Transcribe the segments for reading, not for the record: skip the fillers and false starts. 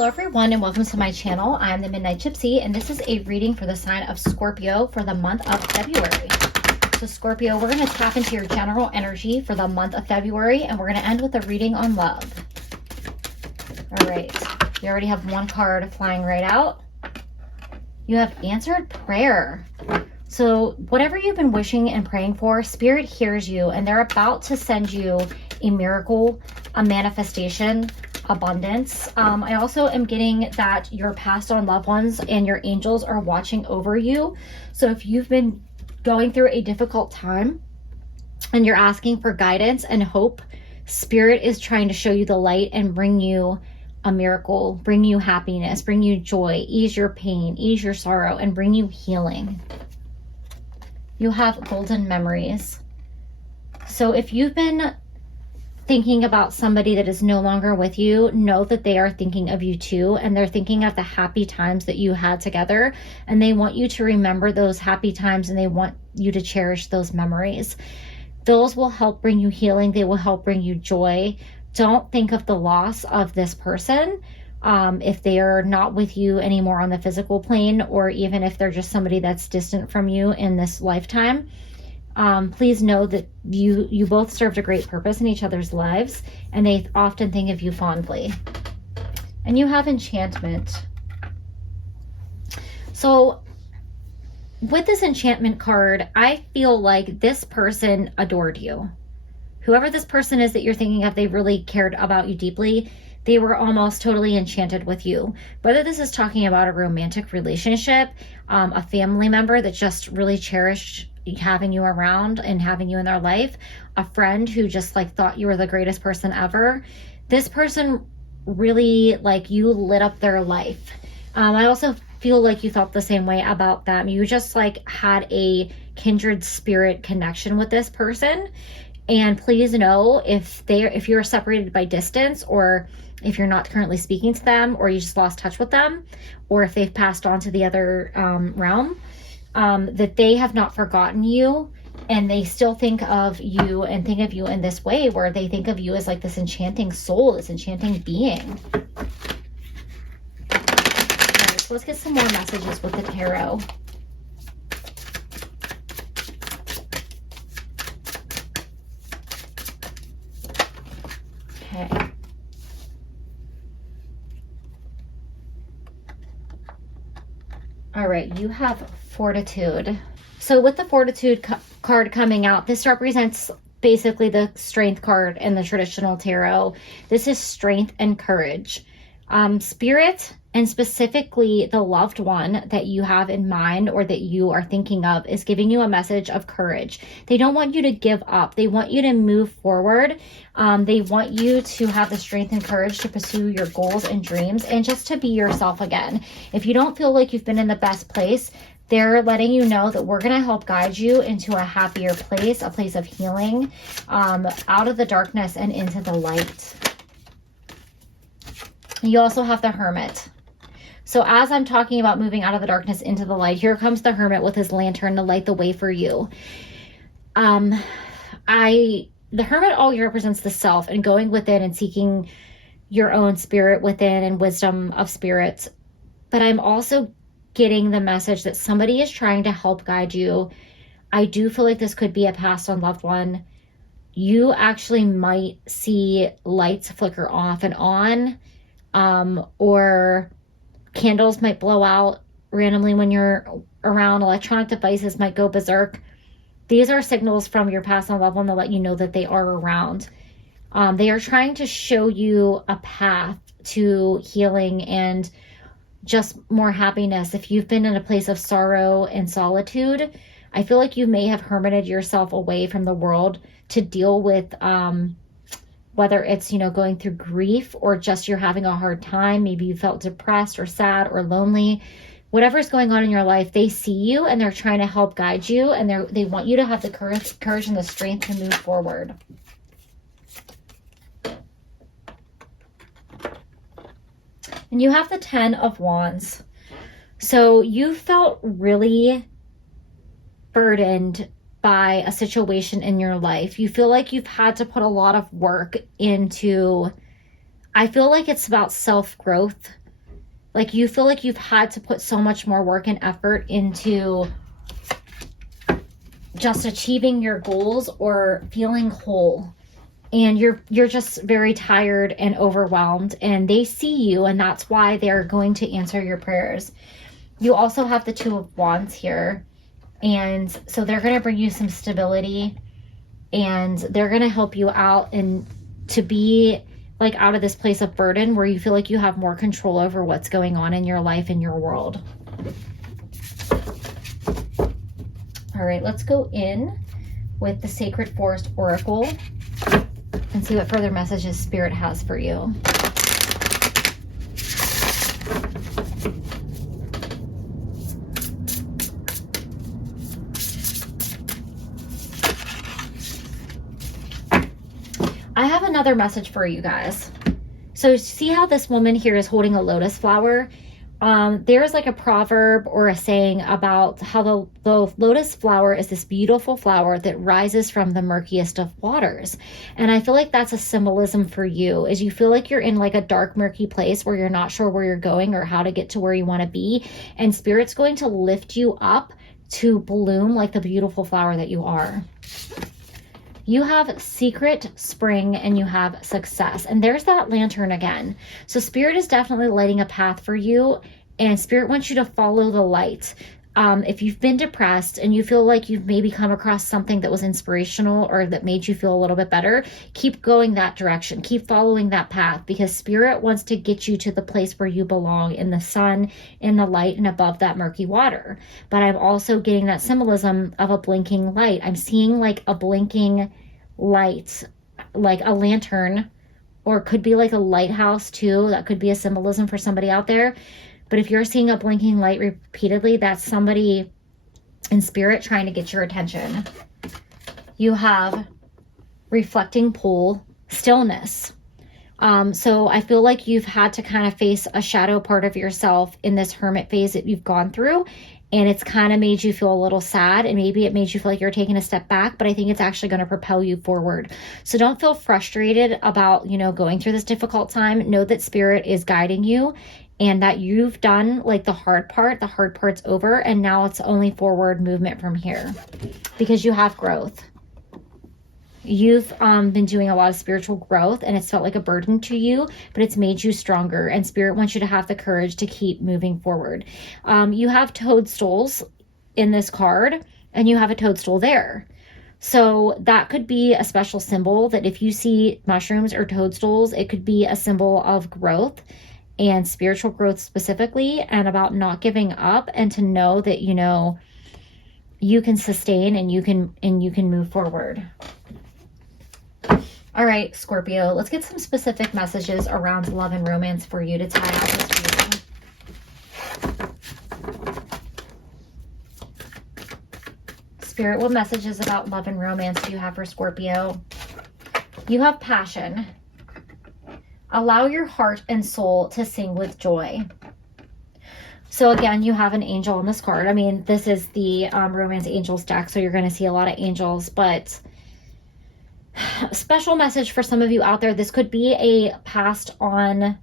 Hello everyone and welcome to my channel. I'm the Midnight Gypsy and this is a reading for the sign of Scorpio for the month of February. So Scorpio, we're going to tap into your general energy for the month of February and we're going to end with a reading on love. All right, you already have one card flying right out. You have answered prayer. So whatever you've been wishing and praying for, Spirit hears you and they're about to send you a miracle, a manifestation, abundance. I also am getting that your passed on loved ones and your angels are watching over you. So if you've been going through a difficult time and you're asking for guidance and hope, Spirit is trying to show you the light and bring you a miracle, bring you happiness, bring you joy, ease your pain, ease your sorrow, and bring you healing. You have golden memories. So if you've been thinking about somebody that is no longer with you, know that they are thinking of you too, and they're thinking of the happy times that you had together, and they want you to remember those happy times and they want you to cherish those memories. Those will help bring you healing. They will help bring you joy. Don't think of the loss of this person if they are not with you anymore on the physical plane, or even if they're just somebody that's distant from you in this lifetime. Please know that you both served a great purpose in each other's lives, and they often think of you fondly. And you have enchantment. So with this enchantment card, I feel like this person adored you. Whoever this person is that you're thinking of, they really cared about you deeply. They were almost totally enchanted with you. Whether this is talking about a romantic relationship, a family member that just really cherished having you around and having you in their life, a friend who just like thought you were the greatest person ever. This person really, like, you lit up their life. I also feel like you felt the same way about them. You just like had a kindred spirit connection with this person. And please know if you're separated by distance, or if you're not currently speaking to them, or you just lost touch with them, or if they've passed on to the other realm, that they have not forgotten you, and they still think of you and think of you in this way where they think of you as like this enchanting soul, this enchanting being. All right, so let's get some more messages with the tarot. Okay. All right, you have fortitude. So with the fortitude card coming out, this represents basically the strength card in the traditional tarot. This is strength and courage. Spirit, and specifically the loved one that you have in mind or that you are thinking of, is giving you a message of courage. They don't want you to give up. They want you to move forward. They want you to have the strength and courage to pursue your goals and dreams and just to be yourself again. If you don't feel like you've been in the best place, they're letting you know that we're going to help guide you into a happier place, a place of healing, out of the darkness and into the light. You also have the Hermit. So as I'm talking about moving out of the darkness into the light, here comes the Hermit with his lantern to light the way for you. The Hermit always represents the self and going within and seeking your own spirit within and wisdom of spirits. But I'm also getting the message that somebody is trying to help guide you. I do feel like this could be a passed on loved one. You actually might see lights flicker off and on, or candles might blow out randomly when you're around. Electronic devices might go berserk. These are signals from your passed on loved one to let you know that they are around. They are trying to show you a path to healing and just more happiness. If you've been in a place of sorrow and solitude, I feel like you may have hermited yourself away from the world to deal with whether it's, going through grief or just you're having a hard time. Maybe you felt depressed or sad or lonely. Whatever's going on in your life, they see you and they're trying to help guide you, and they want you to have the courage and the strength to move forward. And you have the 10 of Wands. So you felt really burdened by a situation in your life. You feel like you've had to put a lot of work into, I feel like it's about self-growth Like you feel like you've had to put so much more work and effort into just achieving your goals or feeling whole. And you're just very tired and overwhelmed, and they see you, and that's why they're going to answer your prayers. You also have the Two of Wands here, and so they're going to bring you some stability, and they're going to help you out and to be like out of this place of burden where you feel like you have more control over what's going on in your life and your world. All right, let's go in with the Sacred Forest Oracle and see what further messages Spirit has for you. I have another message for you guys. So see how this woman here is holding a lotus flower? There's like a proverb or a saying about how the lotus flower is this beautiful flower that rises from the murkiest of waters. And I feel like that's a symbolism for you, is you feel like you're in like a dark, murky place where you're not sure where you're going or how to get to where you want to be. And Spirit's going to lift you up to bloom like the beautiful flower that you are. You have secret spring and you have success. And there's that lantern again. So Spirit is definitely lighting a path for you, and Spirit wants you to follow the light. If you've been depressed and you feel like you've maybe come across something that was inspirational or that made you feel a little bit better, keep going that direction. Keep following that path, because Spirit wants to get you to the place where you belong, in the sun, in the light, and above that murky water. But I'm also getting that symbolism of a blinking light. I'm seeing like a blinking light, like a lantern, or could be like a lighthouse too. That could be a symbolism for somebody out there. But if you're seeing a blinking light repeatedly, that's somebody in Spirit trying to get your attention. You have reflecting pool, stillness. So I feel like you've had to kind of face a shadow part of yourself in this hermit phase that you've gone through. And it's kind of made you feel a little sad, and maybe it made you feel like you're taking a step back, but I think it's actually going to propel you forward. So don't feel frustrated about, going through this difficult time. Know that Spirit is guiding you, and that you've done like the hard part. The hard part's over, and now it's only forward movement from here, because you have growth. You've been doing a lot of spiritual growth, and it's felt like a burden to you, but it's made you stronger, and Spirit wants you to have the courage to keep moving forward. You have toadstools in this card, and you have a toadstool there. So that could be a special symbol, that if you see mushrooms or toadstools, it could be a symbol of growth and spiritual growth specifically, and about not giving up, and to know that, you can sustain and you can move forward. All right, Scorpio, let's get some specific messages around love and romance for you to tie out this reading. Spirit, what messages about love and romance do you have for Scorpio? You have passion. Allow your heart and soul to sing with joy. So again, you have an angel on this card. I mean, this is the Romance Angels deck, so you're going to see a lot of angels, but special message for some of you out there. This could be a passed on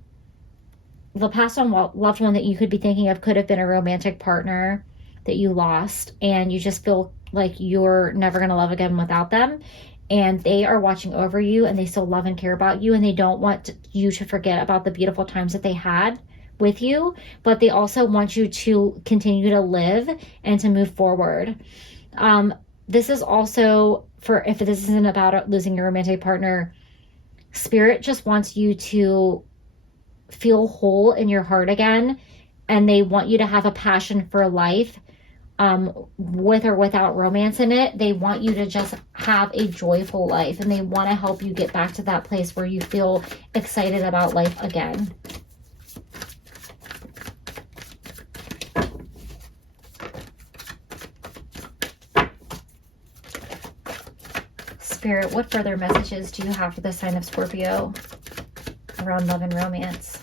loved one that you could be thinking of. Could have been a romantic partner that you lost, and you just feel like you're never going to love again without them. And they are watching over you, and they still love and care about you, and they don't want you to forget about the beautiful times that they had with you, but they also want you to continue to live and to move forward. This is also for, if this isn't about losing your romantic partner, Spirit just wants you to feel whole in your heart again, and they want you to have a passion for life, with or without romance in it. They want you to just have a joyful life, and they want to help you get back to that place where you feel excited about life again. Spirit, what further messages do you have for the sign of Scorpio around love and romance?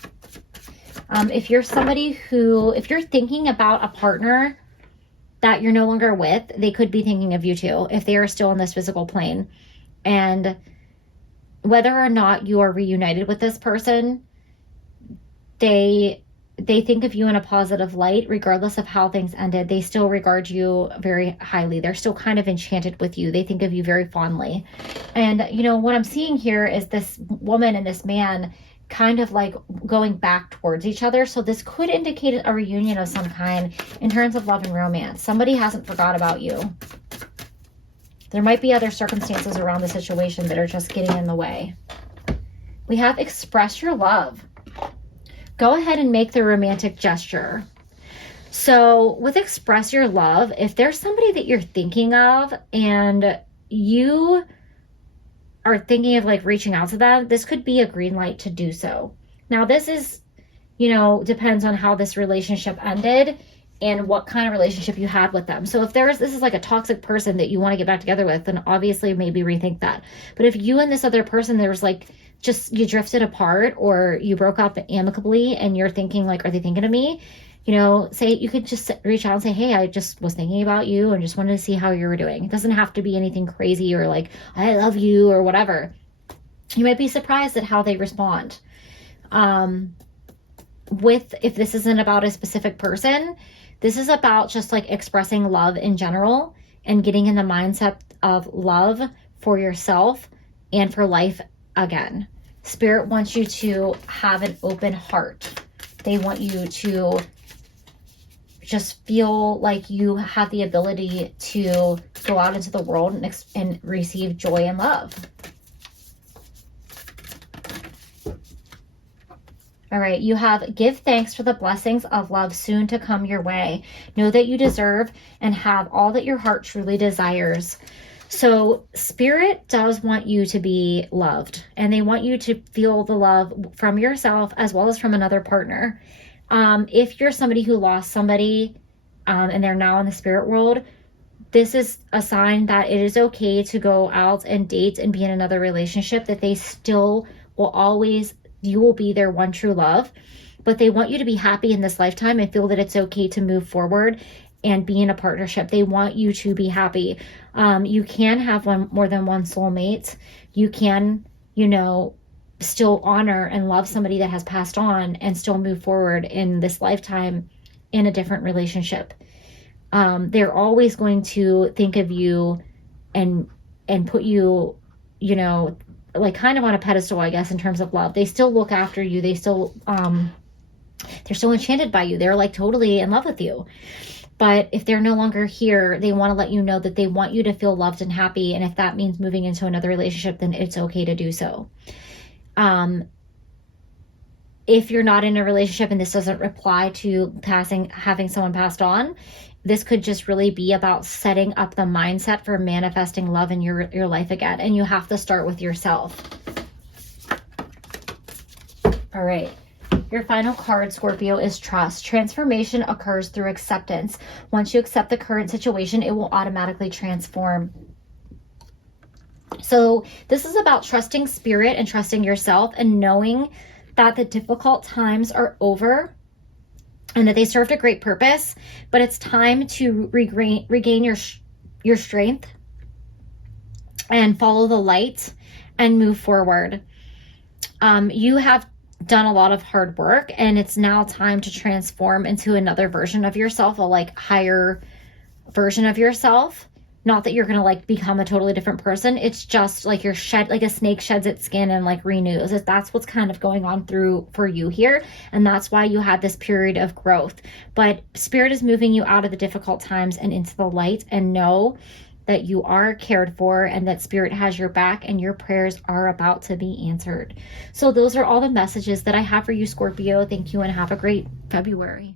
If you're somebody if you're thinking about a partner that you're no longer with, they could be thinking of you too, if they are still on this physical plane. And whether or not you are reunited with this person, they they think of you in a positive light, regardless of how things ended. They still regard you very highly. They're still kind of enchanted with you. They think of you very fondly. And, you know, what I'm seeing here is this woman and this man kind of like going back towards each other. So this could indicate a reunion of some kind in terms of love and romance. Somebody hasn't forgot about you. There might be other circumstances around the situation that are just getting in the way. We have express your love. Go ahead and make the romantic gesture. So with express your love, if there's somebody that you're thinking of and you are thinking of like reaching out to them, this could be a green light to do so. Now this is, you know, depends on how this relationship ended and what kind of relationship you had with them. So if this is like a toxic person that you want to get back together with, then obviously maybe rethink that. But if you and this other person, there was like, just you drifted apart or you broke up amicably and you're thinking like, are they thinking of me? You know, you could just reach out and say, hey, I just was thinking about you and just wanted to see how you were doing. It doesn't have to be anything crazy or like, I love you or whatever. You might be surprised at how they respond. If this isn't about a specific person, this is about just like expressing love in general and getting in the mindset of love for yourself and for life again. Spirit wants you to have an open heart. They want you to just feel like you have the ability to go out into the world and receive joy and love. All right, you have give thanks for the blessings of love soon to come your way. Know that you deserve and have all that your heart truly desires. So Spirit does want you to be loved, and they want you to feel the love from yourself as well as from another partner. If you're somebody who lost somebody and they're now in the spirit world, this is a sign that it is okay to go out and date and be in another relationship, that they still will always, you will be their one true love, but they want you to be happy in this lifetime and feel that it's okay to move forward and be in a partnership. They want you to be happy. You can have more than one soulmate. You can, you know, still honor and love somebody that has passed on and still move forward in this lifetime in a different relationship. They're always going to think of you and put you, you know, like kind of on a pedestal, I guess, in terms of love. They still look after you. They still, they're still enchanted by you. They're like totally in love with you. But if they're no longer here, they want to let you know that they want you to feel loved and happy. And if that means moving into another relationship, then it's okay to do so. If you're not in a relationship and this doesn't apply to having someone passed on, this could just really be about setting up the mindset for manifesting love in your life again. And you have to start with yourself. All right. Your final card, Scorpio, is trust. Transformation occurs through acceptance. Once you accept the current situation, it will automatically transform. So this is about trusting Spirit and trusting yourself and knowing that the difficult times are over and that they served a great purpose, but it's time to regain your strength and follow the light and move forward. You have done a lot of hard work and it's now time to transform into another version of yourself, a like higher version of yourself. Not that you're going to like become a totally different person. It's just like like a snake sheds its skin and like renews. That's what's kind of going on for you here. And that's why you had this period of growth. But Spirit is moving you out of the difficult times and into the light, and know that you are cared for and that Spirit has your back and your prayers are about to be answered. So those are all the messages that I have for you, Scorpio. Thank you and have a great February.